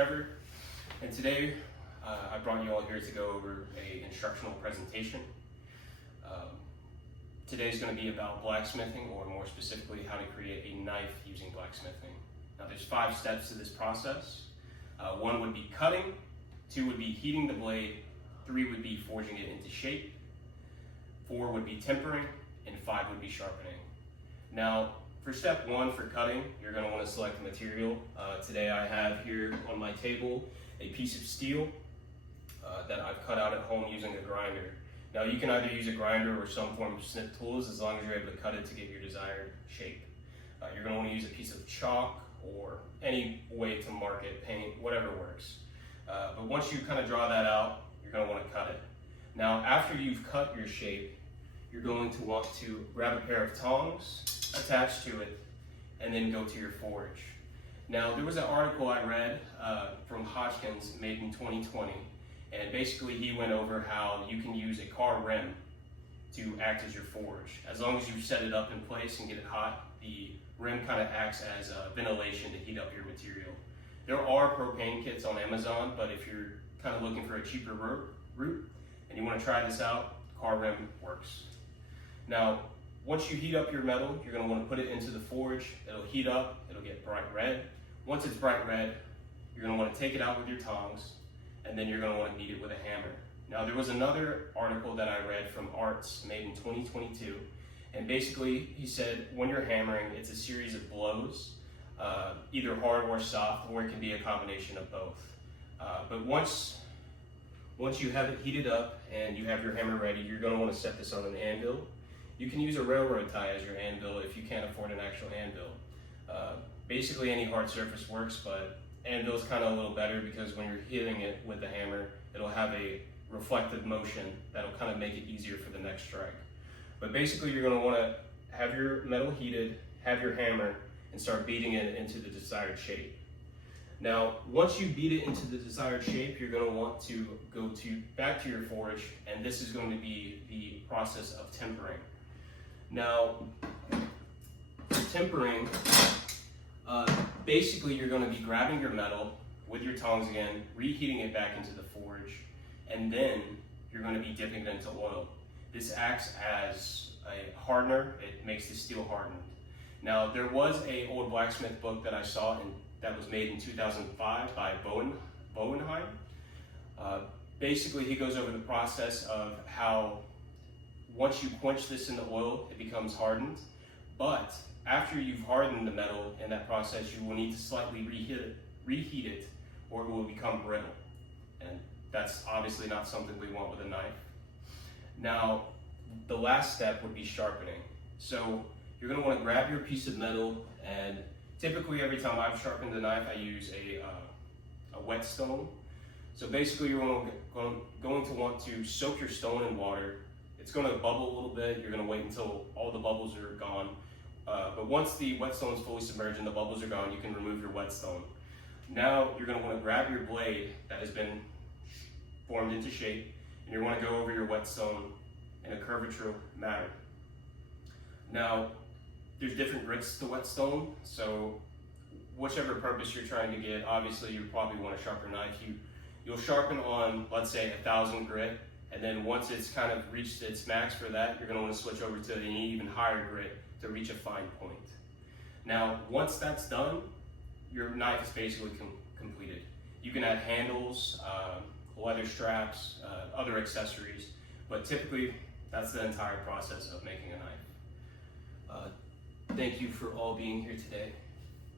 Trevor, and today I brought you all here to go over an instructional presentation. Today is going to be about blacksmithing, or more specifically, how to create a knife using blacksmithing. Now, there's 5 steps to this process. 1 would be cutting, 2 would be heating the blade, 3 would be forging it into shape, 4 would be tempering, and 5 would be sharpening. Now, for step 1, for cutting, you're going to want to select the material. Today I have here on my table a piece of steel that I've cut out at home using a grinder. Now, you can either use a grinder or some form of snip tools, as long as you're able to cut it to get your desired shape. You're going to want to use a piece of chalk or any way to mark it, paint, whatever works. But once you kind of draw that out, you're going to want to cut it. Now, after you've cut your shape, you're going to want to grab a pair of tongs, attach to it, and then go to your forge. Now, there was an article I read from Hodgkins made in 2020, and basically he went over how you can use a car rim to act as your forge. As long as you set it up in place and get it hot, the rim kind of acts as ventilation to heat up your material. There are propane kits on Amazon, but if you're kind of looking for a cheaper route and you want to try this out, car rim works. Now, once you heat up your metal, you're going to want to put it into the forge. It'll heat up, it'll get bright red. Once it's bright red, you're going to want to take it out with your tongs, and then you're going to want to knead it with a hammer. Now, there was another article that I read from Arts made in 2022, and basically he said when you're hammering, it's a series of blows, either hard or soft, or it can be a combination of both. But once you have it heated up and you have your hammer ready, you're going to want to set this on an anvil. You can use a railroad tie as your anvil if you can't afford an actual anvil. Basically any hard surface works, but anvil is kind of a little better because when you're hitting it with the hammer, it'll have a reflective motion that'll kind of make it easier for the next strike. But basically you're going to want to have your metal heated, have your hammer, and start beating it into the desired shape. Now, once you beat it into the desired shape, you're going to want to go back to your forge, and this is going to be the process of tempering. Now, for tempering, basically you're going to be grabbing your metal with your tongs again, reheating it back into the forge, and then you're going to be dipping it into oil. This acts as a hardener. It makes the steel hardened. Now, there was an old blacksmith book that I saw that was made in 2005 by Bowenheim. Basically, he goes over the process of how once you quench this in the oil, it becomes hardened. But after you've hardened the metal in that process, you will need to slightly reheat it, or it will become brittle. And that's obviously not something we want with a knife. Now, the last step would be sharpening. So you're going to want to grab your piece of metal, and typically every time I've sharpened a knife, I use a whetstone. So basically you're going to want to soak your stone in water. It's going to bubble a little bit. You're going to wait until all the bubbles are gone. But once the whetstone is fully submerged and the bubbles are gone, you can remove your whetstone. Now you're going to want to grab your blade that has been formed into shape, and you want to go over your whetstone in a curvature manner. Now, there's different grits to whetstone, so whichever purpose you're trying to get, obviously you probably want a sharper knife. You'll sharpen on, let's say, 1,000 grit, and then once it's kind of reached its max for that, you're going to want to switch over to an even higher grit to reach a fine point. Now, once that's done, your knife is basically completed. You can add handles, leather straps, other accessories, but typically that's the entire process of making a knife. Thank you for all being here today.